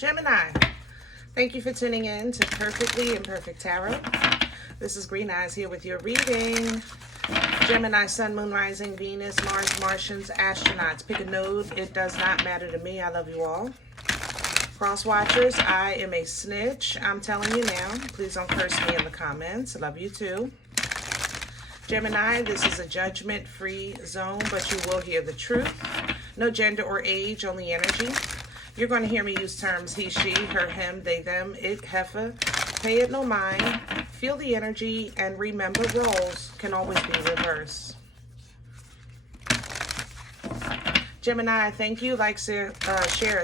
Gemini, thank you for tuning in to Perfectly Imperfect Tarot. This is Green Eyes here with your reading. Gemini, Sun, Moon, Rising, Venus, Mars, Martians, astronauts. Pick a node. It does not matter to me. I love you all. Cross watchers, I am a snitch. I'm telling you now. Please don't curse me in the comments. I love you too. Gemini, this is a judgment-free zone, but you will hear the truth. No gender or age, only energy. You're going to hear me use terms he, she, her, him, they, them, it, heifer. Pay it no mind. Feel the energy, and remember, roles can always be reversed. Gemini, thank you. Like, share,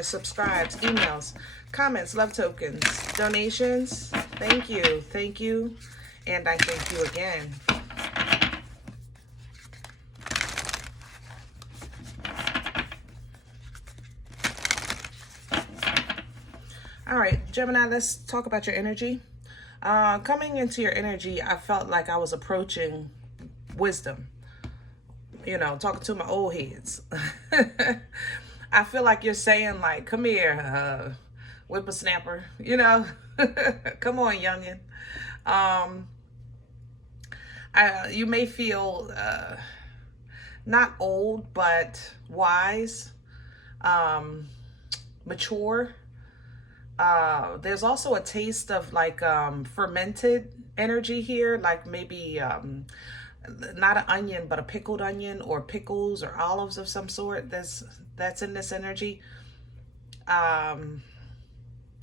subscribes, emails, comments, love tokens, donations. Thank you. Thank you. And I thank you again. All right, Gemini, let's talk about your energy. Coming into your energy, I felt like I was approaching wisdom. You know, talking to my old heads. I feel like you're saying, like, come here, whippersnapper, you know. Come on, youngin. You may feel not old, but wise, mature. There's also a taste of like fermented energy here, like maybe not an onion, but a pickled onion or pickles or olives of some sort. That's in this energy.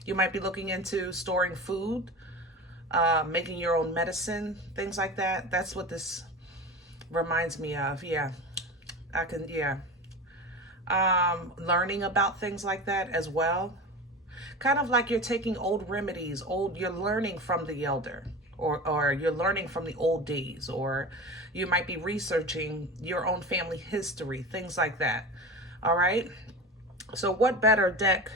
You might be looking into storing food, making your own medicine, things like that. That's what this reminds me of. Yeah, learning about things like that as well. Kind of like you're taking old remedies, you're learning from the elder, or you're learning from the old days, or you might be researching your own family history, things like that. All right. So what better deck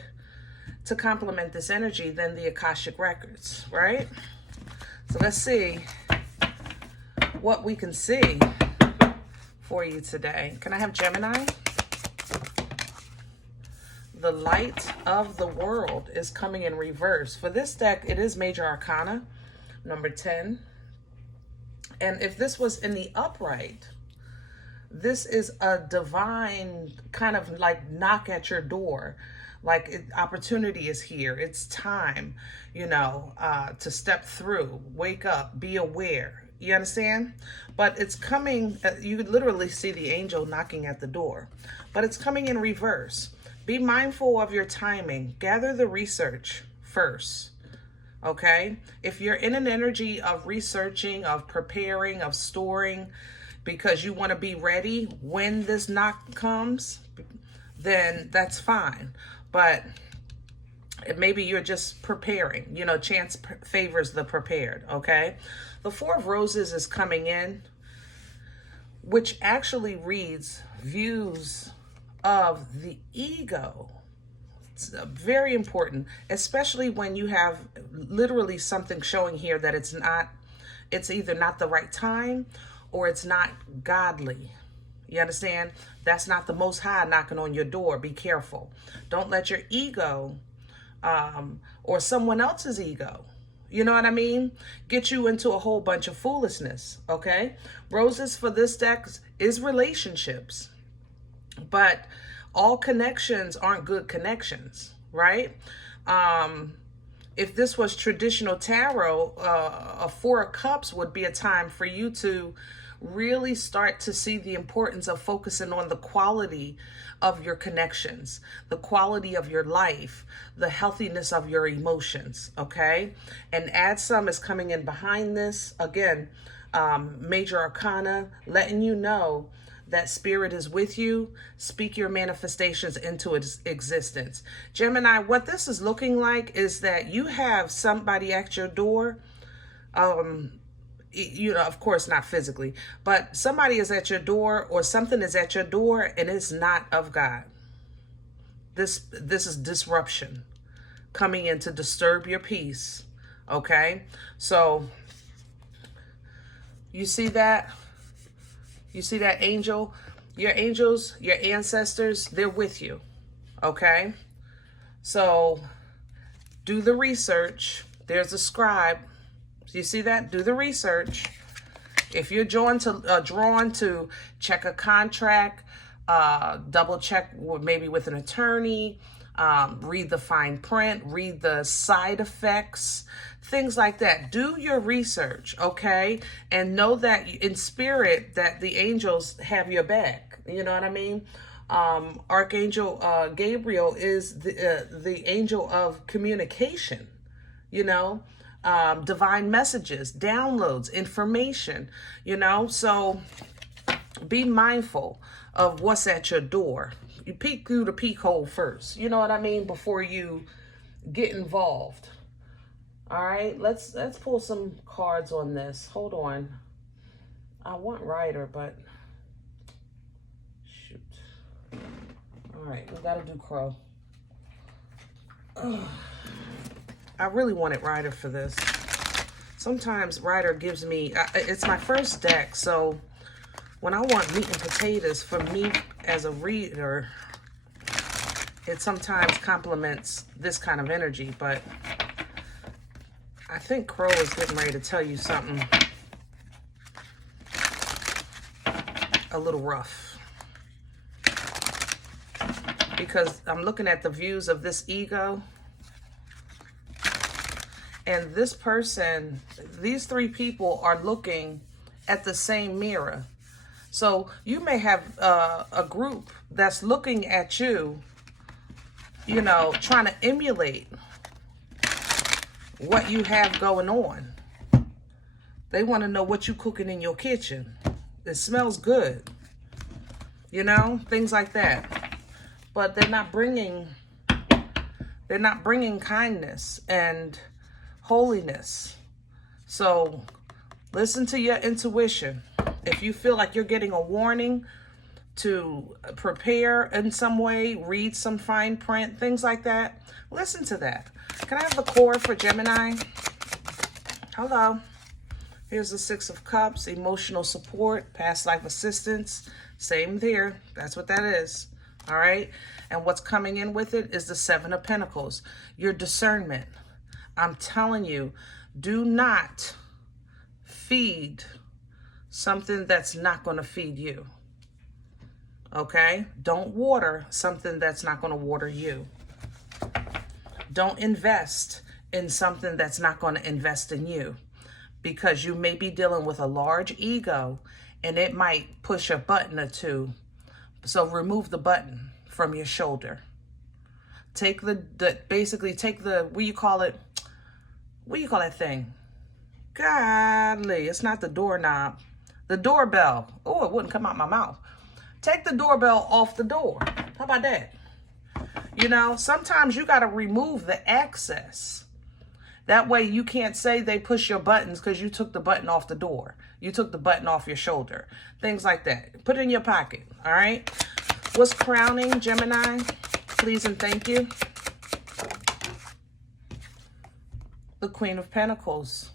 to complement this energy than the Akashic Records, right? So let's see what we can see for you today. Can I have Gemini? The light of the world is coming in reverse. For this deck, it is Major Arcana, number 10. And if this was in the upright, this is a divine kind of like knock at your door. Like opportunity is here. It's time, you know, to step through, wake up, be aware. You understand? But it's coming, you could literally see the angel knocking at the door, but it's coming in reverse. Be mindful of your timing. Gather the research first, okay? If you're in an energy of researching, of preparing, of storing, because you want to be ready when this knock comes, then that's fine. But maybe you're just preparing. You know, chance favors the prepared, okay? The Four of Roses is coming in, which actually reads views of the ego. It's very important, especially when you have literally something showing here that it's either not the right time or it's not godly. You understand? That's not the Most High knocking on your door. Be careful. Don't let your ego or someone else's ego, you know what I mean, get you into a whole bunch of foolishness, okay? Roses for this deck is relationships. But all connections aren't good connections, right? If this was traditional tarot, a Four of Cups would be a time for you to really start to see the importance of focusing on the quality of your connections, the quality of your life, the healthiness of your emotions, okay? And add some is coming in behind this. Again, Major Arcana, letting you know that spirit is with you. Speak your manifestations into its existence. Gemini, what this is looking like is that you have somebody at your door. You know, of course, not physically, but somebody is at your door or something is at your door and it's not of God. This is disruption coming in to disturb your peace. Okay. So you see that? You see that angel? Your angels, your ancestors, they're with you, okay? So do the research. There's a scribe. You see that? Do the research. If you're drawn to check a contract, double check maybe with an attorney, read the fine print, read the side effects, things like that. Do your research, okay? And know that in spirit that the angels have your back. You know what I mean? Archangel Gabriel is the angel of communication, you know, divine messages, downloads, information, you know. So be mindful of what's at your door. You peek through the peek hole first, you know what I mean, before you get involved. All right, let's pull some cards on this. Hold on. I want Rider, but shoot. All right, we gotta do Crow. Ugh. I really wanted Rider for this. Sometimes Rider gives me, it's my first deck, so when I want meat and potatoes for me as a reader, it sometimes complements this kind of energy, but I think Crow is getting ready to tell you something a little rough. Because I'm looking at the views of this ego, and this person, these three people are looking at the same mirror. So you may have a group that's looking at you, you know, trying to emulate what you have going on. They want to know what you cooking in your kitchen. It smells good, you know, things like that. But they're not bringing kindness and holiness. So listen to your intuition. If you feel like you're getting a warning to prepare in some way, read some fine print, things like that, listen to that. Can I have the core for Gemini? Hello. Here's the Six of Cups, emotional support, past life assistance. Same there. That's what that is. All right. And what's coming in with it is the Seven of Pentacles. Your discernment. I'm telling you, do not feed something that's not going to feed you. Okay? Don't water something that's not going to water you. Don't invest in something that's not going to invest in you, because you may be dealing with a large ego and it might push a button or two. So remove the button from your shoulder. Take basically take the, what do you call that thing? Godly, it's not the doorknob. The doorbell. Oh, it wouldn't come out my mouth. Take the doorbell off the door. How about that? You know, sometimes you got to remove the access. That way you can't say they push your buttons because you took the button off the door. You took the button off your shoulder. Things like that. Put it in your pocket. All right? What's crowning Gemini? Please and thank you. The Queen of Pentacles.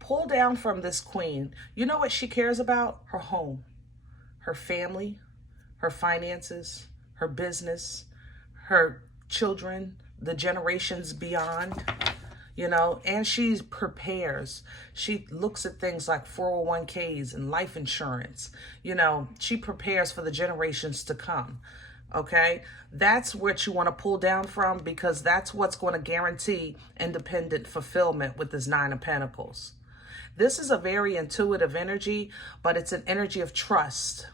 Pull down from this queen. You know what she cares about? Her home, her family, her finances, her business, her children, the generations beyond, you know, and she prepares. She looks at things like 401ks and life insurance. You know, she prepares for the generations to come. Okay, that's what you want to pull down from, because that's what's going to guarantee independent fulfillment with this Nine of Pentacles. This is a very intuitive energy, but it's an energy of trust.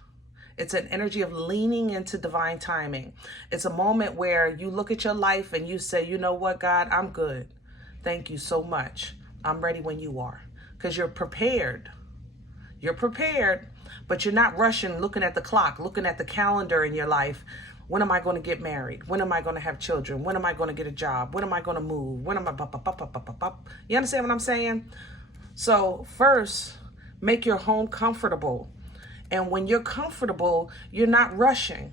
It's an energy of leaning into divine timing. It's a moment where you look at your life and you say, you know what, God, I'm good. Thank you so much. I'm ready when you are, because you're prepared. You're prepared, but you're not rushing, looking at the clock, looking at the calendar in your life. When am I going to get married? When am I going to have children? When am I going to get a job? When am I going to move? When am I... You understand what I'm saying? So first, make your home comfortable. And when you're comfortable, you're not rushing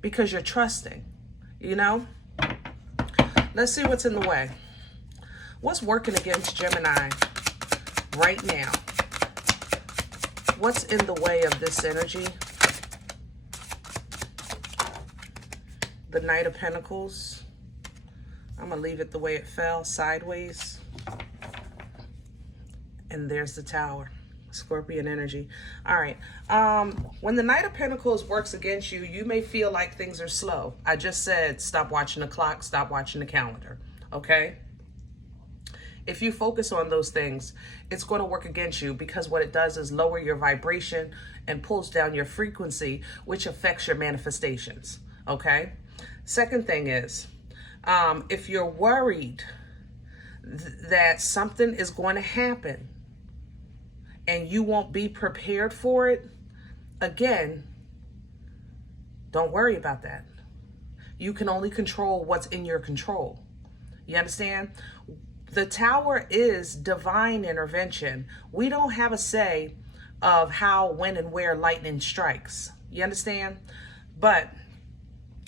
because you're trusting, you know? Let's see what's in the way. What's working against Gemini right now? What's in the way of this energy? The Knight of Pentacles, I'm going to leave it the way it fell, sideways. And there's the Tower. Scorpion energy. All right. When the Knight of Pentacles works against you, you may feel like things are slow. I just said stop watching the clock, stop watching the calendar. Okay? If you focus on those things, it's going to work against you, because what it does is lower your vibration and pulls down your frequency, which affects your manifestations. Okay? Second thing is, if you're worried that something is going to happen and you won't be prepared for it, again, don't worry about that. You can only control what's in your control. You understand? The Tower is divine intervention. We don't have a say of how, when, and where lightning strikes. You understand? But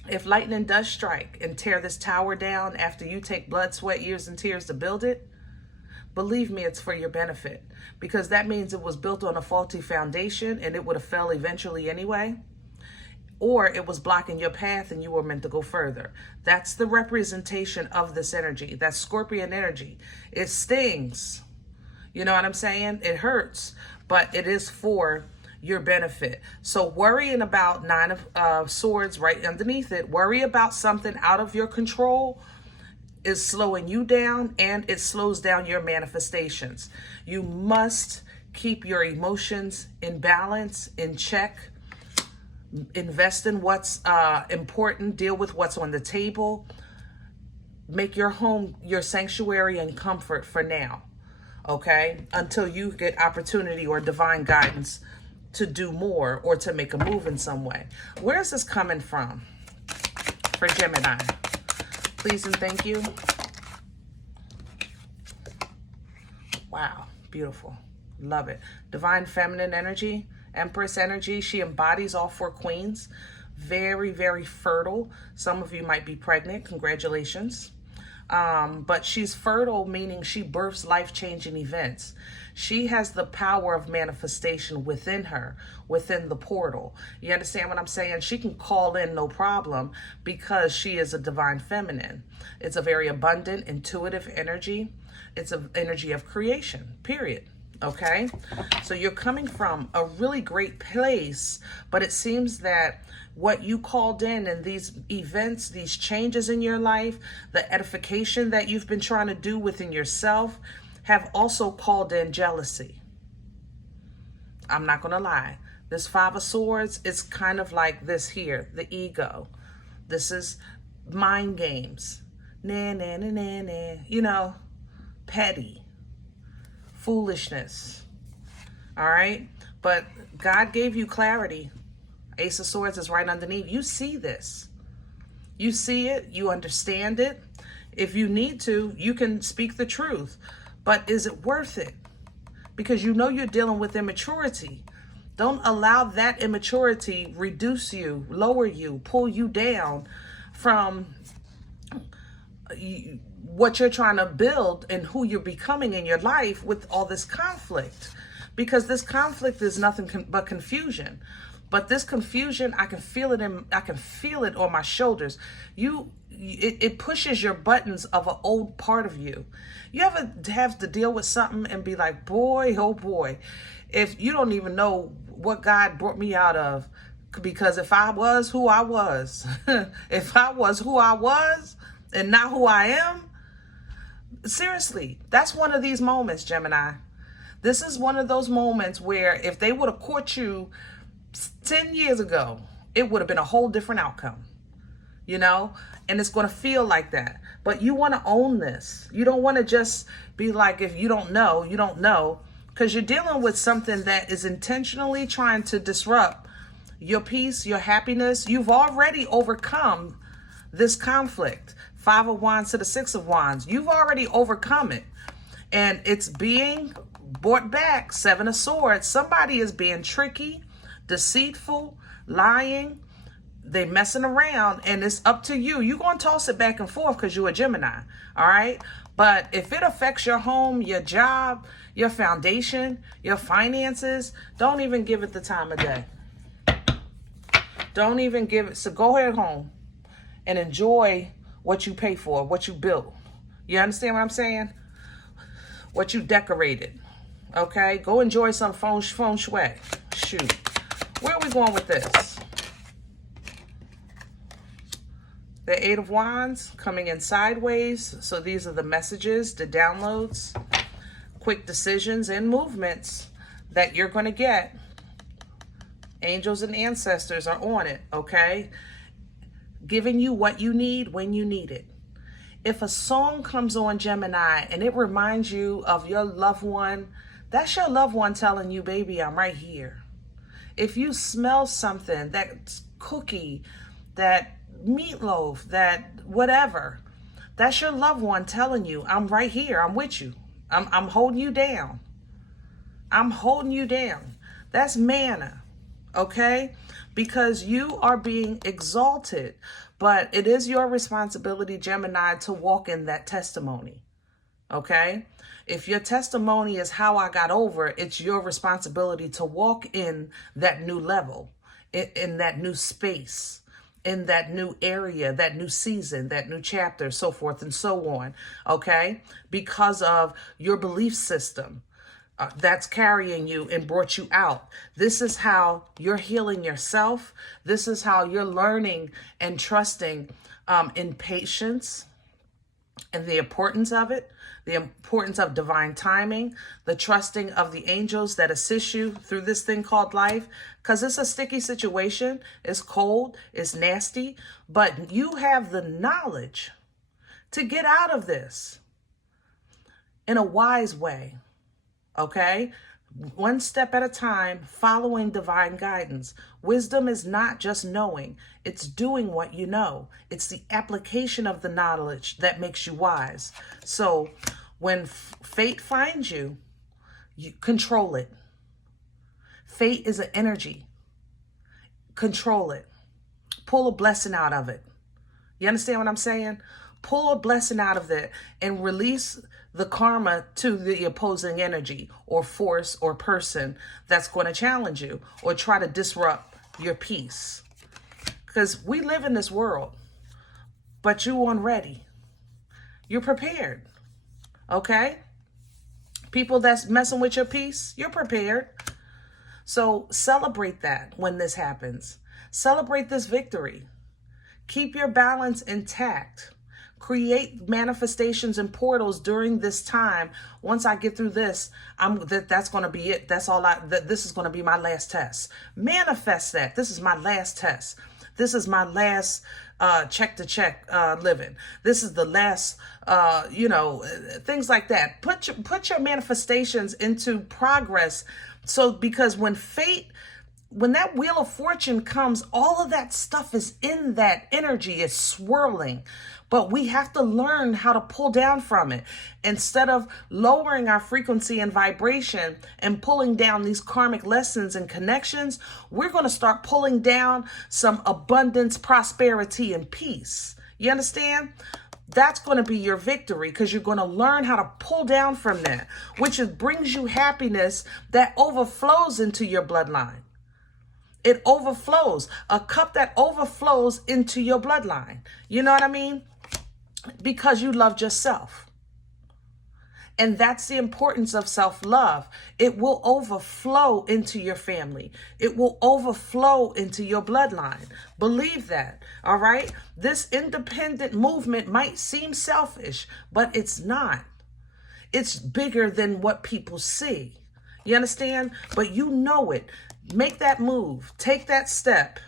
if lightning does strike and tear this tower down after you take blood, sweat, years, and tears to build it, believe me, it's for your benefit, because that means it was built on a faulty foundation and it would have fell eventually anyway, or it was blocking your path and you were meant to go further. That's the representation of this energy. That's Scorpion energy. It stings. You know what I'm saying? It hurts, but it is for your benefit. So worrying about Nine of Swords right underneath it, worry about something out of your control, is slowing you down, and it slows down your manifestations. You must keep your emotions in balance, in check, invest in what's important, deal with what's on the table, make your home your sanctuary and comfort for now, okay? Until you get opportunity or divine guidance to do more or to make a move in some way. Where is this coming from for Gemini? Please and thank you. Wow, beautiful. Love it. Divine feminine energy, Empress energy. She embodies all four queens. Very, very fertile. Some of you might be pregnant. Congratulations. But she's fertile, meaning she births life-changing events. She has the power of manifestation within her, within the portal. You understand what I'm saying? She can call in no problem because she is a divine feminine. It's a very abundant, intuitive energy. It's an energy of creation, period. Okay? So you're coming from a really great place, but it seems that what you called in and these events, these changes in your life, the edification that you've been trying to do within yourself, have also called in jealousy. I'm not going to lie. This Five of Swords is kind of like this here, the ego. This is mind games. Nah, nah, nah, nah, nah. You know, petty. Foolishness. All right? But God gave you clarity. Ace of Swords is right underneath. You see this. You see it. You understand it. If you need to, you can speak the truth. But is it worth it? Because you know you're dealing with immaturity. Don't allow that immaturity reduce you, lower you, pull you down from what you're trying to build and who you're becoming in your life with all this conflict. Because this conflict is nothing but confusion. But this confusion, I can feel it on my shoulders. It pushes your buttons of an old part of you. You ever have to deal with something and be like, boy, oh boy, if you don't even know what God brought me out of, because if I was who I was, if I was who I was and not who I am, seriously, that's one of these moments, Gemini. This is one of those moments where if they would have caught you 10 years ago, it would have been a whole different outcome, you know? And it's going to feel like that. But you want to own this. You don't want to just be like, if you don't know, you don't know. Because you're dealing with something that is intentionally trying to disrupt your peace, your happiness. You've already overcome this conflict. Five of Wands to the Six of Wands. You've already overcome it. And it's being brought back. Seven of Swords. Somebody is being tricky, deceitful, lying. They messing around, and it's up to you. You're going to toss it back and forth because you're a Gemini, all right? But if it affects your home, your job, your foundation, your finances, don't even give it the time of day. Don't even give it. So go ahead home and enjoy what you pay for, what you built. You understand what I'm saying? What you decorated. Okay? Go enjoy some feng shui. Shoot. Where are we going with this? The Eight of Wands coming in sideways. So these are the messages, the downloads, quick decisions and movements that you're going to get. Angels and ancestors are on it, okay? Giving you what you need when you need it. If a song comes on, Gemini, and it reminds you of your loved one, that's your loved one telling you, baby, I'm right here. If you smell something, that cookie, that meatloaf, that whatever, that's your loved one telling you, I'm right here, I'm with you. I'm holding you down. I'm holding you down. That's manna, okay? Because you are being exalted, but it is your responsibility, Gemini, to walk in that testimony, okay? If your testimony is how I got over, it's your responsibility to walk in that new level, in that new space, in that new area, that new season, that new chapter, so forth and so on, okay? Because of your belief system that's carrying you and brought you out. This is how you're healing yourself. This is how you're learning and trusting in patience and the importance of it, the importance of divine timing, the trusting of the angels that assist you through this thing called life, because it's a sticky situation. It's cold, it's nasty, but you have the knowledge to get out of this in a wise way, okay? One step at a time, following divine guidance. Wisdom is not just knowing, it's doing what you know. It's the application of the knowledge that makes you wise. So when fate finds you, you control it. Fate is an energy. Control it. Pull a blessing out of it. You understand what I'm saying? Pull a blessing out of it and release the karma to the opposing energy or force or person that's going to challenge you or try to disrupt your peace. Because we live in this world, but you aren't ready. You're prepared, okay? People that's messing with your peace, you're prepared. So celebrate that when this happens. Celebrate this victory. Keep your balance intact. Create manifestations and portals during this time. Once I get through this, that's going to be it. That's all this is going to be my last test. Manifest that. This is my last test. This is my last check to check living. This is the last, things like that. Put your manifestations into progress. So because when that wheel of fortune comes, all of that stuff is in that energy. It's swirling. But we have to learn how to pull down from it. Instead of lowering our frequency and vibration and pulling down these karmic lessons and connections, we're going to start pulling down some abundance, prosperity, and peace. You understand? That's going to be your victory because you're going to learn how to pull down from that, which brings you happiness that overflows into your bloodline. It overflows. A cup that overflows into your bloodline. You know what I mean? Because you loved yourself. And that's the importance of self-love. It will overflow into your family. It will overflow into your bloodline. Believe that, all right? This independent movement might seem selfish, but it's not. It's bigger than what people see. You understand? But you know it. Make that move. Take that step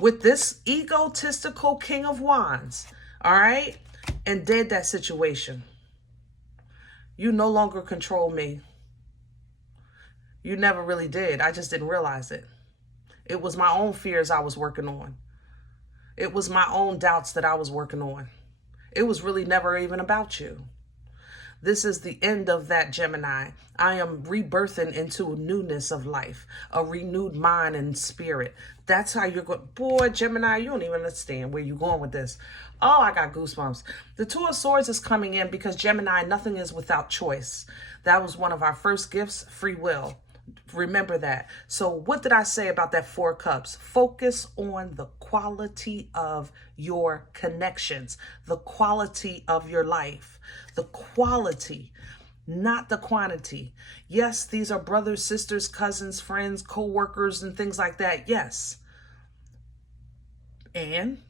with this egotistical King of Wands, all right? And dead that situation. You no longer control me. You never really did. I just didn't realize it. It was my own fears I was working on. It was my own doubts that I was working on. It was really never even about you. This is the end of that, Gemini. I am rebirthing into a newness of life, a renewed mind and spirit. That's how you're going. Boy, Gemini, you don't even understand where you're going with this. Oh, I got goosebumps. The Two of Swords is coming in because Gemini, nothing is without choice. That was one of our first gifts, free will. Remember that. So what did I say about that 4 cups? Focus on the quality of your connections, the quality of your life, the quality, not the quantity. Yes, these are brothers, sisters, cousins, friends, co-workers, and things like that. Yes. And?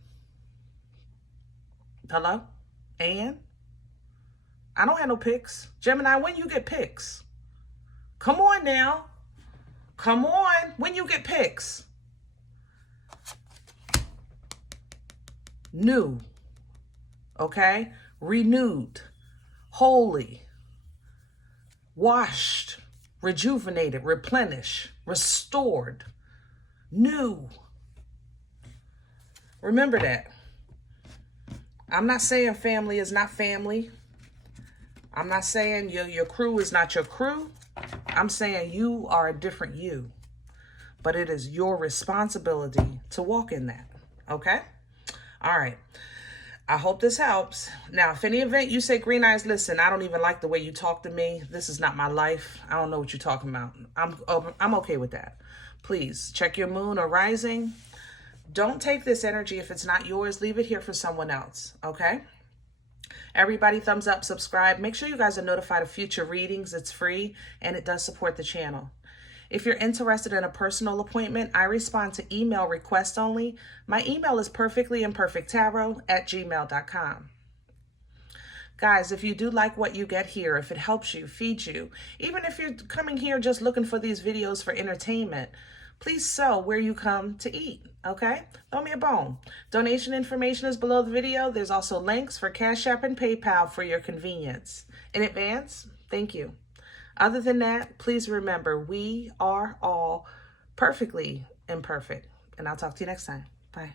Hello? And? I don't have no pics. Gemini, when you get pics? Come on now. Come on. When you get pics? New. Okay? Renewed. Holy. Washed. Rejuvenated. Replenished. Restored. New. Remember that. I'm not saying family is not family. I'm not saying your crew is not your crew. I'm saying you are a different you. But it is your responsibility to walk in that. Okay? All right. I hope this helps. Now, if any event you say, Green Eyes, listen, I don't even like the way you talk to me. This is not my life. I don't know what you're talking about. I'm okay with that. Please check your moon or rising. Don't take this energy if it's not yours. Leave it here for someone else. Okay? Everybody, thumbs up, subscribe. Make sure you guys are notified of future readings. It's free and it does support the channel. If you're interested in a personal appointment, I respond to email requests only. My email is perfectlyimperfecttarot@gmail.com. Guys, if you do like what you get here, if it helps you, feeds you, even if you're coming here just looking for these videos for entertainment, please sow where you come to eat, okay? Throw me a bone. Donation information is below the video. There's also links for CashApp and PayPal for your convenience. In advance, thank you. Other than that, please remember, we are all perfectly imperfect. And I'll talk to you next time. Bye.